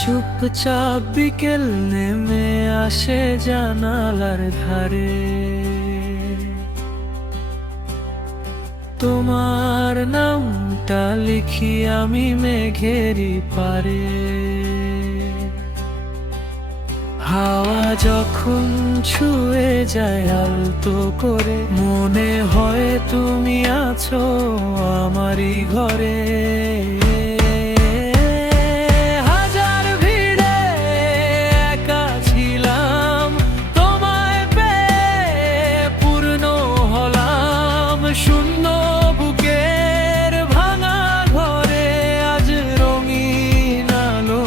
চুপচাপ বিকেল নেমে আসে জানালার ধারে, তোমার নামটা লিখি আমি মেঘেরই পারে। হাওয়া যখন ছুঁয়ে যায় আলতো করে, মনে হয় তুমি আছো আমারই ঘরে। হাজার ভিড়ে একা ছিলাম, তোমায় পেয়ে পূর্ণ হলাম। শূন্য বুকের ভাঙা ঘরে আজ রঙিন আলো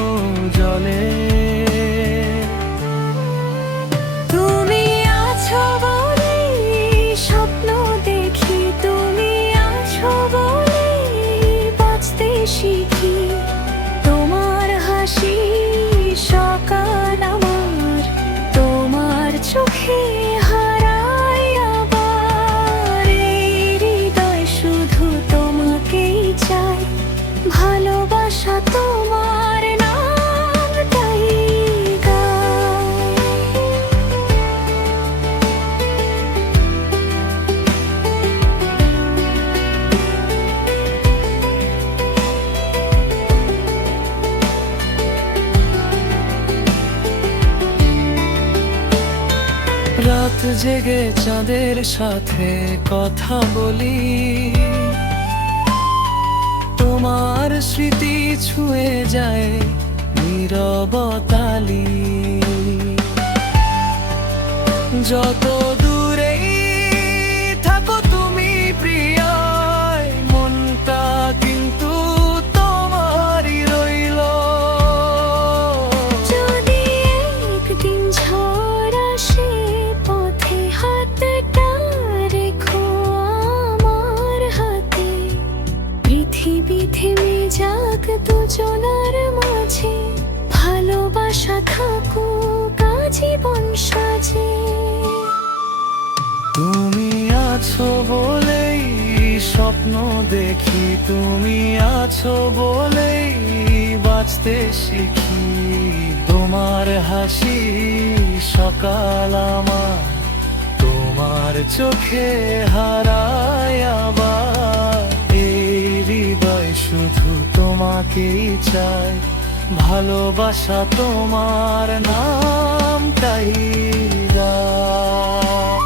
জ্বলে। তুমি আছো বলেই স্বপ্ন দেখি, তুমি আছো বলেই বাঁচতে শিখি। তোমার হাসি সকাল আমার, তোমার চোখে হারাই আবার। এই হৃদয় শুধু তোমাকেই চাই, ভালোবাসা তোমার নামটাই গায়। রাত জেগে চাঁদের সাথে কথা বলি, তোমার স্মৃতি ছুঁয়ে যায় নীরবতালি। যত দূরেই থাকো তুমি প্রিয়, মনটা কিন্তু তোমারই রইল। যদি একদিন ঝড় আসে পথে, হাতটা রেখো আমার হাতে। পৃথিবী থেমে যাক দুজনার মাঝে, ভালোবাসা থাকুক আজীবন সাজে। তুমি আছো বলেই স্বপ্ন দেখি, তুমি আছো বলেই বাঁচতে শিখি। তোমার হাসি সকাল আমার, তোমার চোখে হারায় আবার। এই হৃদয় শুধু তোমাকেই চায়, ভালোবাসা তোমার নামটাই গায়।